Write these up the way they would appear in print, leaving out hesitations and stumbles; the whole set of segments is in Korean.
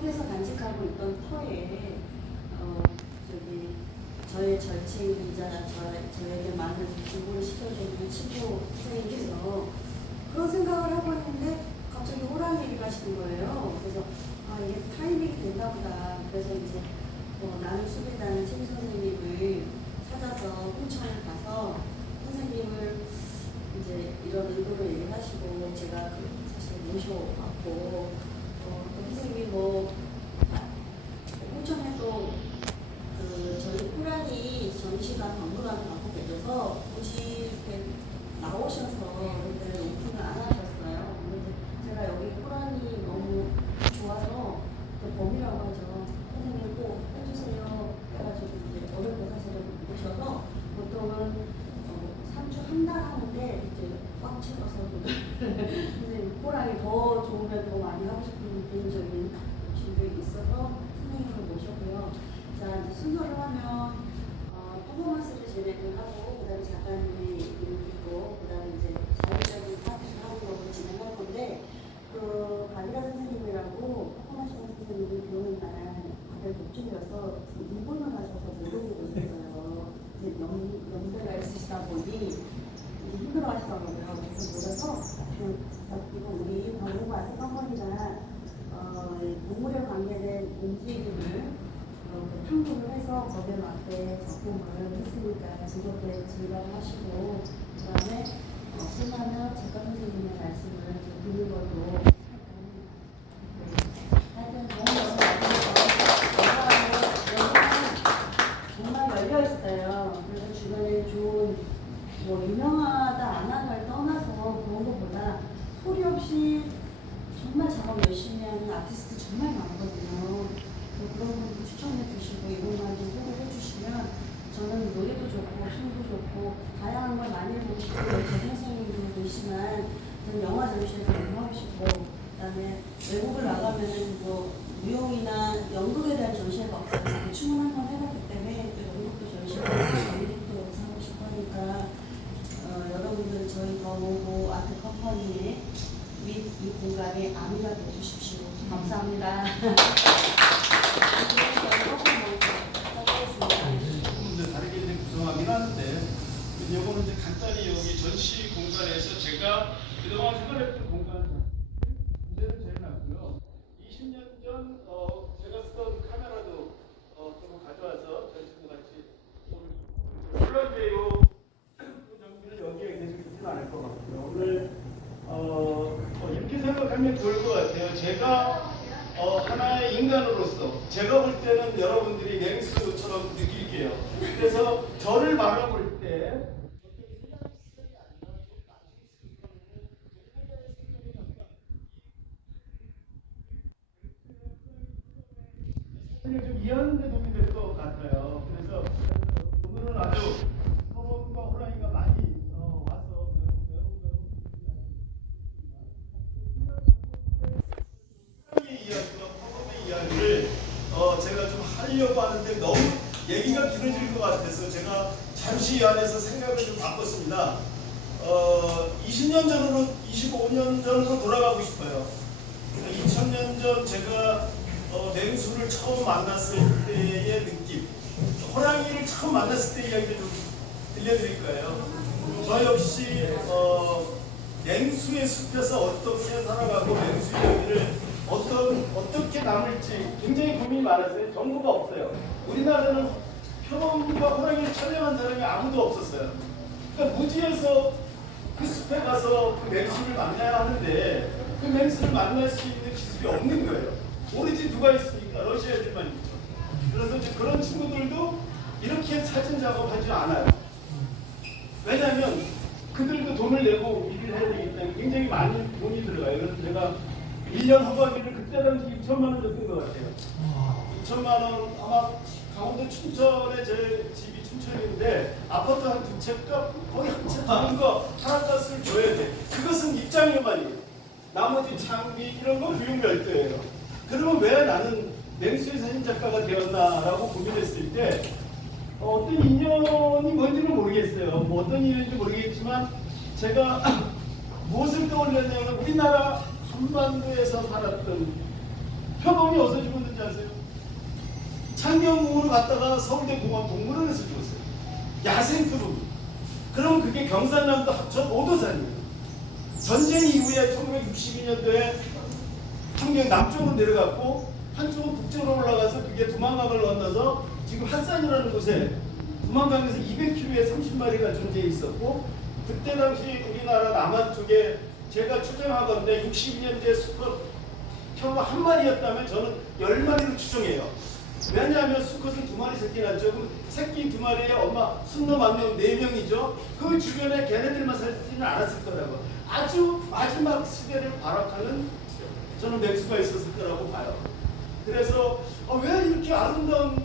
속에서 간직하고 있던 터에 저기 저의 절친이자 저에게 많은 공부를 시켜주는 친구 선생님께서 그런 생각을 하고 있는데 갑자기 호랑이 얘기를 하시는 거예요. 그래서 이게 타이밍이 됐나 보다. 그래서 이제 나는 수비라는 친 선생님을 찾아서 홍천에 가서 선생님을 이제 이런 의도로 얘기를 하시고 제가 사실 모셔왔고 선생님이 홍천에 또 저희 호랑이 전시관 박물관을 갖고 계셔서 굳이 이렇게 나오셔서 그때 오픈을 안 하셨어요. 근데 제가 여기 호랑이 너무 좋아서 범이라고 하죠. 선생님 꼭 해주세요. 해가지고 이제 어렵게 사실을 모셔서 보통은 3주 한 달 하는데 이제 꽉 채워서 선생님 호랑이 더 좋으면 더 많이 하고 싶은 개인적인 준비가 있어서 선생님을 모셨고요. 자, 이제 순서를 하면 퍼포먼스를 진행을 하고 그다음에 작가님이 읽고 그다음에 이제 자율적인 파트를 하는 거로 진행할 건데 바리라 선생님이라고 퍼포먼스 선생님이 배우는 날 다들 독주여서 일본을 하셔서 모르고 오셨어요. 이제 연배가 있으시다 보니 힘들어 하시더라고요. 그래서 모여서 이거 우리 방송과 세컨번이나 동물에 관계된 움직임을 탐구를 해서 거기에 맞게 작품을 했으니까 즐겁게 즐겨하시고 그 다음에 끝나면 작가 선생님의 말씀을 듣는 걸로 하여튼 너무 정말 열려있어요. 그래서 주변에 좋은 유명하다 안 하다를 떠나서 그런 것보다 소리 없이 정말 작업 열심히 하는 아티스트 정말 많거든요. 그런 분들 추천해 주시고 이것만 좀 소개해 주시면 저는 노래도 좋고 춤도 좋고 다양한 걸 많이 해보고 싶고 제 선생님도 계시지만 저는 영화 전시회도 하고 싶고 그다음에 외국을 나가면은 무용이나 연극에 대한 전시회가 없어요. 춤을 한번 해봤기 때문에 또 연극도 전시회고 연극도 여기서 하고 싶어 하니까 여러분들 저희 더모고 아트 컴퍼니의 및 이 공간에 아미가 되어주십시오. 감사합니다. 조금 다르게 이제 구성하긴 하는데, 이거는 이제 간단히 여기 전시 공간에서 제가 그동안 생활했던 공간 문제는 제일 낫고요. 20년 전 제가 쓰던 카메라도 좀 가져와서 전시도 같이 물론 이제 요 정비는 여기에 계시지는 않을 것 같고요. 오늘 이렇게 생각하면 좋을 것 같아요. 제가 하나의 인간으로서 제가 볼 때는 여러분들이 맹수처럼 느낄게요. 그래서 저를 바라볼 때 좀 이해하는 데 도움이 될 것 같아요. 그래서 오늘은 아주 서범과 호랑이가 많이 와서 호랑이 이야기와 서범의 이야기를 제가 좀 하려고 하는데 너무 얘기가 길어질 것 같아서 제가 잠시 이 안에서 생각을 좀 바꿨습니다. 20년 전으로 25년 전으로 돌아가고 싶어요. 2000년 전 제가 맹수를 처음 만났을 때의 느낌, 호랑이를 처음 만났을 때 이야기를 좀 들려드릴 거예요. 저 역시 맹수의 숲에서 어떻게 살아가고 맹수 이야기를 어떻게 남을지 굉장히 고민이 많았어요. 정보가 없어요. 우리나라는 표범과 호랑이를 촬영한 사람이 아무도 없었어요. 그러니까 무지에서 그 숲에 가서 그 맹수를 만나야 하는데 그 맹수를 만날 수 있는 기술이 없는 거예요. 오리진 누가 있습니까? 러시아 애들만 있죠. 그래서 이제 그런 친구들도 이렇게 사진 작업하지 않아요. 왜냐하면 그들도 돈을 내고 일을 해야 되기 때문에 굉장히 많은 돈이 들어가요. 그래서 제가 1년 허가비를 그때 당시 2천만 원 줬던 것 같아요. 2천만 원 아마 강원도 춘천에 제 집이 춘천인데 아파트 한 두 채 값 거의 한 채 다는 거 하나 값을 줘야 돼. 그것은 입장료만이에요. 나머지 장비 이런 건 비용별도예요. 그러면 왜 나는 맹수의 사진작가가 되었나라고 고민했을 때 어떤 인연이 뭔지는 모르겠어요. 뭐 어떤 인연인지 모르겠지만 제가 무엇을 떠올렸냐면 우리나라 한반도에서 살았던 표범 차범이 어디서 죽었는지 아세요? 창경궁으로 갔다가 서울대 공원 동물원에서 죽었어요. 야생크루. 그럼 그게 경산남도 합천 오도산이에요. 전쟁 이후에 1962년도에 청경 남쪽으로 내려갔고 한쪽은 북쪽으로 올라가서 그게 두만강을 건너서 지금 핫산이라는 곳에 두만강에서 200km에 30마리가 존재해 있었고, 그때 당시 우리나라 남한 쪽에 제가 추정하건데 62년도에 수컷 표가 한 마리였다면 저는 10마리로 추정해요. 왜냐하면 수컷은 2마리 새끼 낳죠. 그럼 새끼 2마리에 엄마 순놈 만명 4명이죠. 그 주변에 걔네들만 살지는 않았을 거라고. 아주 마지막 시대를 발악하는 저는 맥수가 있었을 거라고 봐요. 그래서 왜 이렇게 아름다운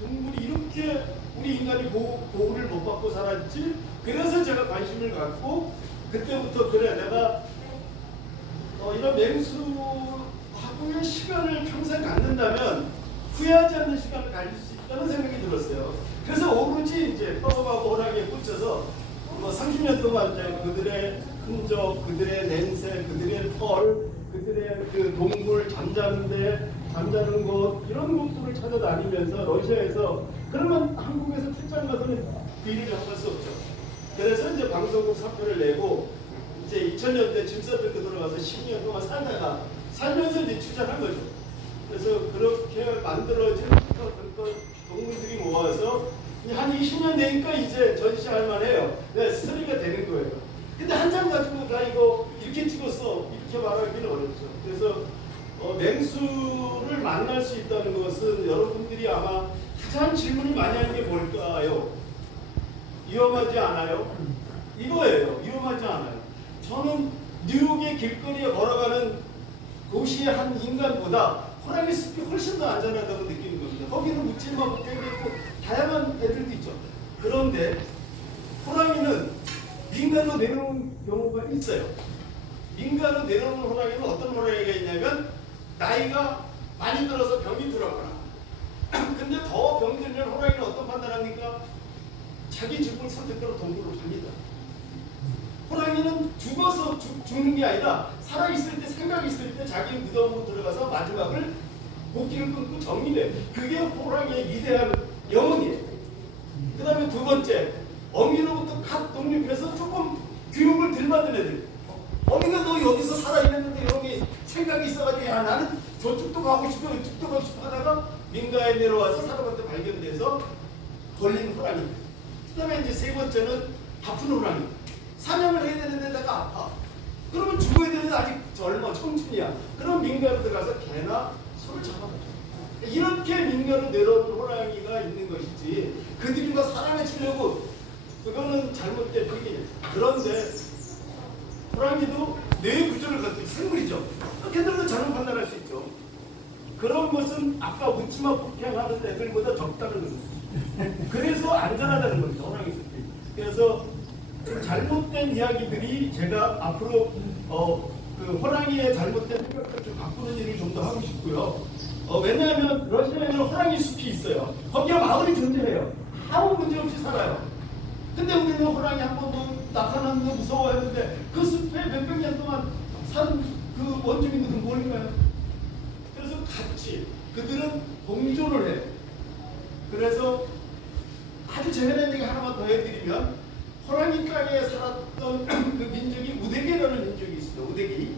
동물이 이렇게 우리 인간이 보호를 못 받고 살았지? 그래서 제가 관심을 갖고 그때부터 그래 내가 이런 맹수하고의 시간을 평생 갖는다면 후회하지 않는 시간을 가질 수 있다는 생각이 들었어요. 그래서 오로지 이제 팝업하고 호랑이에 꽂혀서 30년 동안 이제 그들의 흔적, 그들의 냄새, 그들의 털, 그들의 그 동물 잠자는 곳 이런 곳들을 찾아다니면서 러시아에서 그러면 한국에서 출장 가서는 비리를 잡을 수 없죠. 그래서 이제 방송국 사표를 내고 이제 2000년대 짐스터크 들어가서 10년 동안 살면서 이제 출장한 거죠. 그래서 그렇게 만들어진 동물들이 모아서 한 20년 되니까 이제 전시할 만해요. 네, 스토리가 되는 거예요. 근데 한 장 가지고 나 이거 이렇게 찍었어 이렇게 말하기는 어렵죠. 그래서 맹수를 만날 수 있다는 것은 여러분들이 아마 가장 질문을 많이 하는 게 뭘까요? 위험하지 않아요? 이거예요. 위험하지 않아요. 저는 뉴욕의 길거리에 걸어가는 도시의 한 인간보다 호랑이 숲이 훨씬 더 안전하다고 느끼는 겁니다. 거기는 묻지마 목격이 있고 다양한 애들도 있죠. 그런데 호랑이는 민가로 내려오는 경우가 있어요. 민가로 내려오는 호랑이는 어떤 호랑이가 있냐면 나이가 많이 들어서 병이 들었거나 근데 더 병들면 호랑이는 어떤 판단합니까? 자기 죽을 선택대로 동굴로 갑니다. 호랑이는 죽어서 죽는 게 아니라 살아있을 때 생각이 있을 때 자기 무덤으로 들어가서 마지막을 목기를 끊고 정리해. 그게 호랑이의 위대한 영혼이에요. 그 다음에 두 번째, 어미로부터 갓 독립해서 조금 교육을 덜 받은 애들. 어미가 너 여기서 살아있는데 여기 생각이 있어가지고 야 나는 저쪽도 가고 싶어 이쪽도 가고 싶어 하다가 민가에 내려와서 사람한테 발견돼서 걸린 호랑이. 그 다음에 이제 세 번째는 아픈 호랑이. 사냥을 해야 되는 데다가 아파. 그러면 죽어야 되는데 아직 젊어 청춘이야. 그럼 민가로 들어가서 개나 소를 잡아가죠. 이렇게 민가로 내려오는 호랑이가 있는 것이지 그들과 사람에 치려고 그거는 잘못된 얘기예요. 그런데 호랑이도 뇌 구조를 갖고 생물이죠. 걔들도 잘못 판단할 수 있죠. 그런 것은 아까 묻지마 폭행하는 애들보다 적다는 거죠. 그래서 안전하다는 겁니다. 호랑이 숲이. 그래서 잘못된 이야기들이 제가 앞으로 그 호랑이의 잘못된 생각을 좀 바꾸는 일을 좀 더 하고 싶고요. 왜냐하면 러시아에는 호랑이 숲이 있어요. 거기가 마을이 존재해요. 아무 문제 없이 살아요. 근데 우리는 호랑이 한 번도 나타나는 거 무서워했는데 그 숲에 몇백 년 동안 산 그 원주민들은 뭘까요? 그래서 같이 그들은 공존을 해요. 그래서 아주 재미난 얘기 하나만 더 해드리면 호랑이 땅에 살았던 그 민족이 우데기라는 민족이 있어요. 우데기.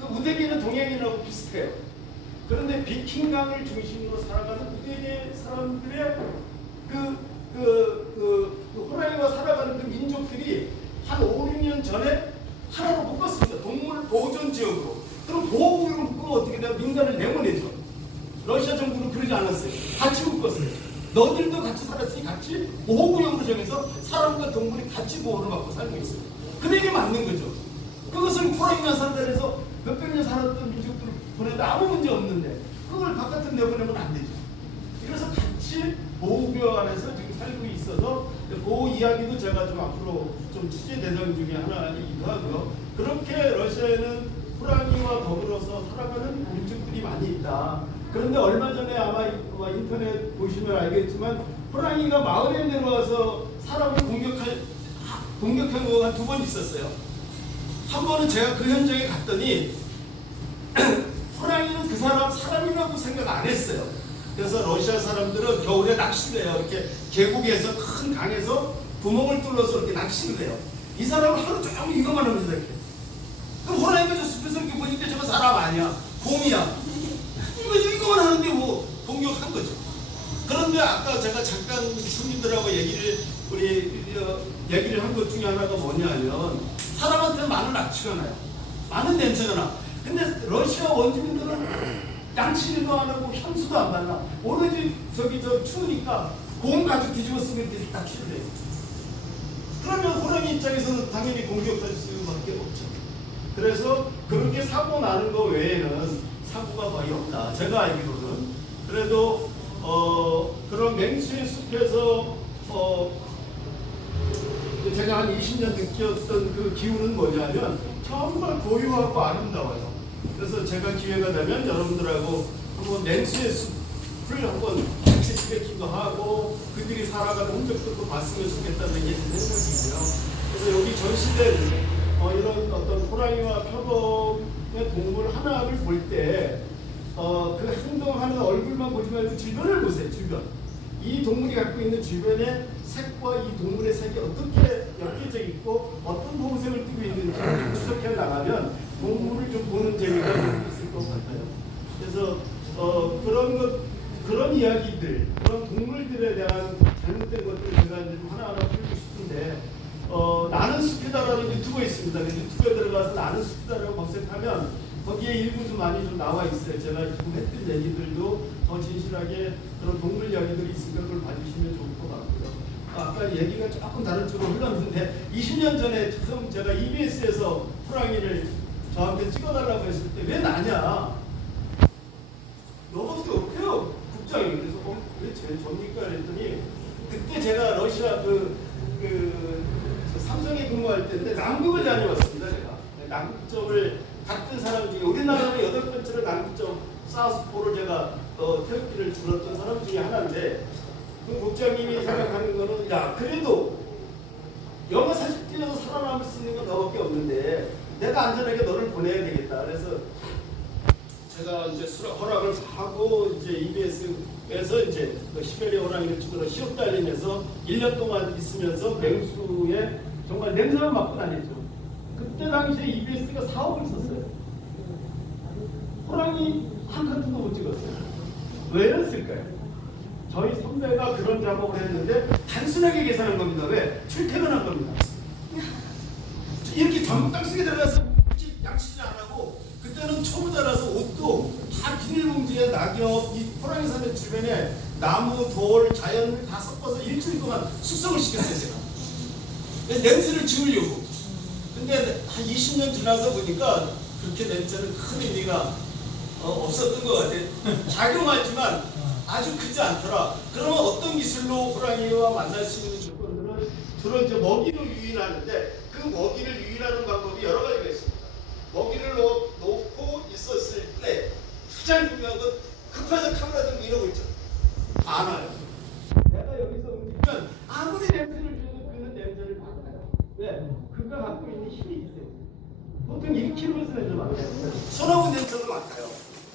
그 우데기는 동양인하고 비슷해요. 그런데 비킹강을 중심으로 살아가는 우데기 사람들의 호랑이와 살아가는 그 민족들이 한 5, 6년 전에 하나로 묶었습니다. 동물 보존 지역으로. 그럼 보호구역으로 묶으면 어떻게 돼요? 민간을 내보내죠. 러시아 정부는 그러지 않았어요. 같이 묶었어요. 너들도 같이 살았으니 같이 보호구역으로 정해서 사람과 동물이 같이 보호를 받고 살고 있어요. 근데 이게 맞는 거죠. 그것을 호랑이가 산다 해서 몇백 년 살았던 민족들을 보내도 아무 문제 없는데 그걸 바깥으로 내보내면 안 되죠. 그래서 같이 보호구역 안에서 지금 살고 있어서 그 이야기도 제가 좀 앞으로 좀 취재 대상 중에 하나이기도 하고요. 그렇게 러시아에는 호랑이와 더불어서 살아가는 민족들이 많이 있다. 그런데 얼마 전에 아마 인터넷 보시면 알겠지만 호랑이가 마을에 내려와서 사람을 공격한 경우가 2번 있었어요. 한 번은 제가 그 현장에 갔더니 호랑이는 그 사람이라고 안 했어요. 그래서 러시아 사람들은 겨울에 낚시를 해요. 이렇게 계곡에서 큰 강에서 구멍을 뚫어서 이렇게 낚시를 해요. 이 사람은 하루 종일 이것만 합니다. 이렇게. 그럼 호랑이가 저 숲에서 이렇게 보니까 저거 사람 아니야. 곰이야. 이거만 하는데 뭐 공격한 거죠. 그런데 아까 제가 잠깐 손님들하고 얘기를 한 것 중에 하나가 뭐냐면 사람한테 많은 악취가 나요. 많은 냄새가 나. 근데 러시아 원주민들은 양치질도 안 하고 향수도 안 발라. 오로지 저 추우니까 곰 가죽 뒤집어 쓰고 이렇게 딱 치료해요. 그러면 호랑이 입장에서는 당연히 공격할 수밖에 없죠. 그래서 그렇게 사고 나는 거 외에는 사고가 거의 없다. 제가 알기로는. 그래도 그런 맹수의 숲에서 제가 한 20년 느꼈던 그 기운은 뭐냐면 정말 고요하고 아름다워요. 그래서 제가 기회가 되면 여러분들하고 한번 맹수의 숲을 한번 같이 트레킹도 하고 그들이 살아가는 흔적도 봤으면 좋겠다는 게 제 생각이고요. 그래서 여기 전시된 이런 어떤 호랑이와 표범의 동물 하나를 볼 때 그 행동하는 얼굴만 보지 말고 주변을 보세요. 주변. 이 동물이 갖고 있는 주변의 색과 이 동물의 색이 어떻게 엮여져 있고 어떤 보호색을 띠고 있는지 분석해 나가면 동물을 좀 보는 재미가 있을 것 같아요. 그래서 그런 이야기들, 그런 동물들에 대한 잘못된 것들을 제가 이제 하나하나 풀고 싶은데 나는 숲이다라는 유튜브가 있습니다. 유튜브에 들어가서 나는 숲이다라고 검색하면 거기에 일부 좀 많이 좀 나와 있어요. 제가 지금 했던 얘기들도 더 진실하게 그런 동물 이야기들이 있으니까 그걸 봐주시면 좋을 것 같고요. 아까 얘기가 조금 다른 쪽으로 흘렀는데 20년 전에 처음 제가 EBS에서 호랑이를 저한테 찍어달라고 했을 때 왜 나냐? 너밖에 없대요. 국장이. 그래서 왜 접니까? 그랬더니 그때 제가 러시아 삼성에 근무할 때인데 남극을 다녀왔습니다. 제가 남극점을 같은 사람 중에 우리나라는 8번째로 남극점 사우스포를 제가 태극기를 들었던 사람 중에 하나인데 그 국장님이 생각하는 거는 야 그래도 영하 40도에서 살아남을 수 있는 건 너밖에 없는데 내가 안전하게 너를 보내야 되겠다. 그래서 제가 이제 허락을 하고 이제 EBS에서 이제 시베리아 호랑이를 찍으러 시옷 달리면서 1년 동안 있으면서 맹수에 정말 냄새만 맡고 다녔죠. 그때 당시에 EBS가 사업을 썼어요. 호랑이 한 칸도 못 찍었어요. 왜였을까요? 저희 선배가 그런 작업을 했는데 단순하게 계산한 겁니다. 왜? 출퇴근한 겁니다. 이렇게 전부 땅속에 들어가서 양치질 안 하고 그때는 초보자라서 옷도 다 비닐봉지에 낙엽, 이 호랑이 사는 주변에 나무, 돌, 자연을 다 섞어서 일주일 동안 숙성을 시켰어요. 제가. 냄새를 지우려고. 근데 한 20년 지나서 보니까 그렇게 냄새는 큰 의미가 없었던 것 같아요. 작용하지만 아주 크지 않더라. 그러면 어떤 기술로 호랑이와 만날 수 있는 조건들은 주로 이제 먹이로 유인하는데 그 먹이를 유인하는 방법이 여러 가지가 있습니다. 먹이를 놓고 있었을 때 가장 중요한 건 급해서 카메라 들고 이러고 있죠. 안 와요. 내가 여기서 움직이면 아무리 냄새를 줘도 그는 냄새를 맡아요. 왜? 그가 갖고 있는 힘이 있기 때문에. 보통 1kg에서 냄새 맡아요. 손하고 냄새도 맡아요.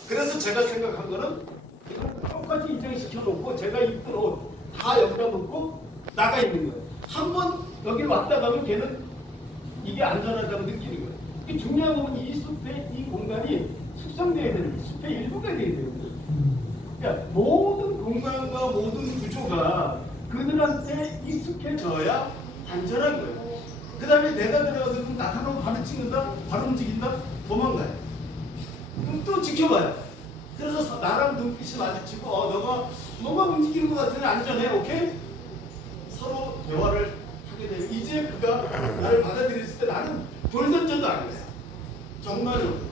그래서 제가 생각한 거는 이걸 똑같이 인정시켜 놓고 제가 입은 옷 다 여기다 놓고 나가 있는 거예요. 한번 여기를 왔다 가면 걔는 이게 안전하다고 느끼는 거예요. 이게 중요한 건 이 숲의 이 공간이 숙성돼야 되는 숲의 일부가 돼야 되거든요. 그러니까 모든 공간과 모든 구조가 그들한테 익숙해져야 안전한 거예요. 그 다음에 내가 들어가서 그럼 나타나고 바로 찍는다? 바로 움직인다? 도망가요. 그럼 또 지켜봐요. 그래서 나랑 눈빛이 마주치고 너가 뭔가 움직이는 것 같으면 안전해. 오케이? 서로 대화를 하게 되면 이제 그가 나를 받아들였을 때 나는 돌던져도 안 해요. 정말로.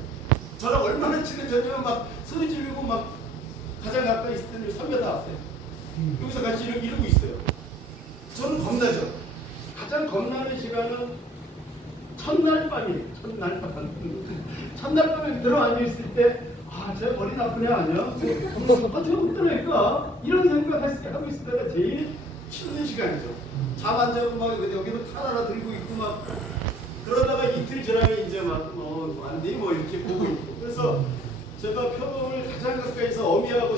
저랑 얼마나 친해졌냐면 막 소리 지르고 막 가장 가까이 있을 때는 선배다 앞에. 여기서 같이 이러고 있어요. 저는 겁나죠. 가장 겁나는 시간은 첫날 밤이에요. 첫날 밤에 들어앉아 있을 때 제 머리 나쁜 애 아니야? 저 어떠니까? 이런 생각을 하고 있을 때가 제일 힘든 시간이죠. 잠 안 자고 막 여기는 칼 하나 들고 있고 막 그러다가 이틀 지나면 이제 막 왔니? 뭐 이렇게 보고 있고. 그래서 제가 표범을 가장 가까이서 어미하고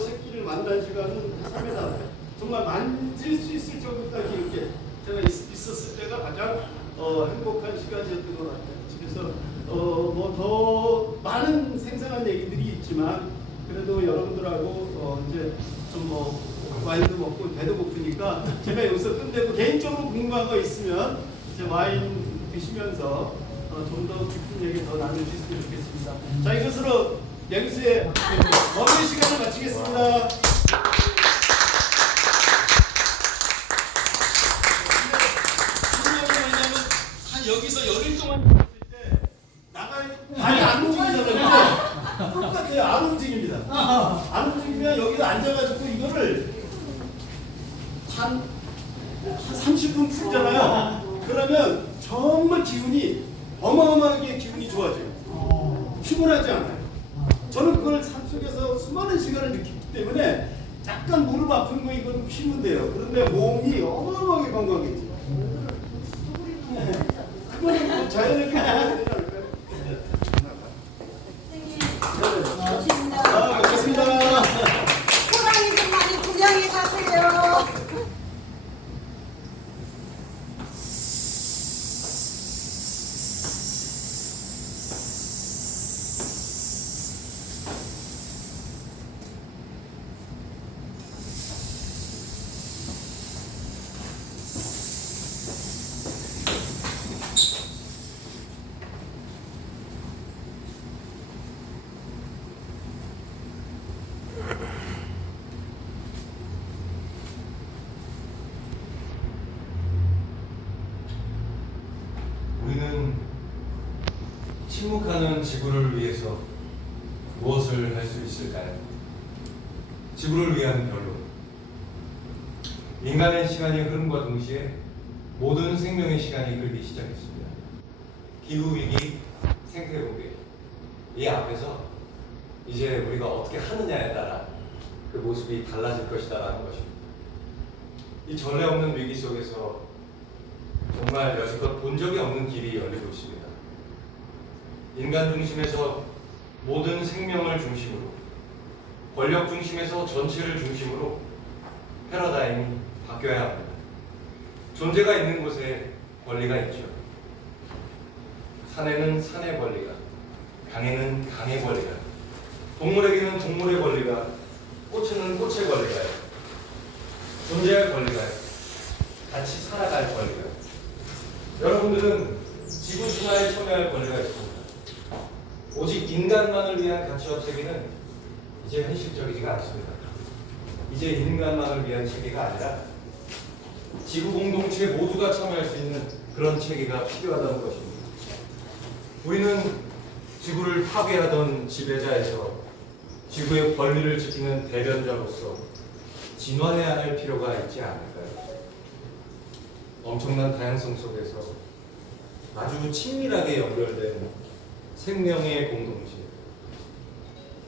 지나간 시간은 3m. 정말 만질 수 있을 정도까지 이렇게 제가 있었을 때가 가장 행복한 시간이었던 것 같아요. 그래서 뭐 더 많은 생생한 얘기들이 있지만 그래도 여러분들하고 이제 좀 뭐 와인도 먹고 배도 고프니까 제가 여기서 끝내고 개인적으로 궁금한 거 있으면 이제 와인 드시면서 좀 더 깊은 얘기 더 나눌 수 있으면 좋겠습니다. 자, 이것으로 맹수의 먹는 시간을 마치겠습니다. 여기서 열흘 동안 있을 때 나갈 발이 안 움직이잖아요. 똑같아요. 안 움직입니다. 안 움직이면 여기서 앉아가지고 이거를 한 30분 풀잖아요. 그러면 정말 기운이 어마어마하게 기운이 좋아져요. 피곤하지 않아요. 저는 그걸 삶 속에서 수많은 시간을 느꼈기 때문에 약간 무릎 아픈 거 이거는 쉬면 돼요. 그런데 몸이 어마어마하게 건강해져요. 그거는 뭐 자연에게 나와야 되지 않을까요? 선생님, 멋있습니다. 고맙습니다. 호랑이 좀 많이 구경해 가세요. 우리는 침묵하는 지구를 위해서 무엇을 할 수 있을까요? 지구를 위한 결론. 인간의 시간의 흐름과 동시에 모든 생명의 시간이 흐르기 시작했습니다. 기후위기, 생태붕괴. 이 앞에서 이제 우리가 어떻게 하느냐에 따라 그 모습이 달라질 것이다라는 것입니다. 이 전에 없는 위기 속에서 정말 여지껏 본 적이 없는 길이 열리고 있습니다. 인간 중심에서 모든 생명을 중심으로, 권력 중심에서 전체를 중심으로 패러다임이 바뀌어야 합니다. 존재가 있는 곳에 권리가 있죠. 산에는 산의 권리가, 강에는 강의 권리가, 동물에게는 동물의 권리가, 꽃에는 꽃의 권리가, 존재할 권리가, 같이 살아갈 권리가. 여러분들은 지구 진화에 참여할 권리가 있습니다. 오직 인간만을 위한 가치와 체계는 이제 현실적이지가 않습니다. 이제 인간만을 위한 체계가 아니라 지구 공동체 모두가 참여할 수 있는 그런 체계가 필요하다는 것입니다. 우리는 지구를 파괴하던 지배자에서 지구의 권리를 지키는 대변자로서 진화해야 할 필요가 있지 않을까요? 엄청난 다양성 속에서 아주 친밀하게 연결된 생명의 공동체,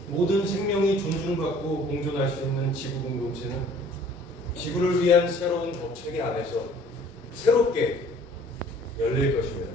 모든 생명이 존중받고 공존할 수 있는 지구 공동체는 지구를 위한 새로운 법체계 안에서 새롭게 열릴 것입니다.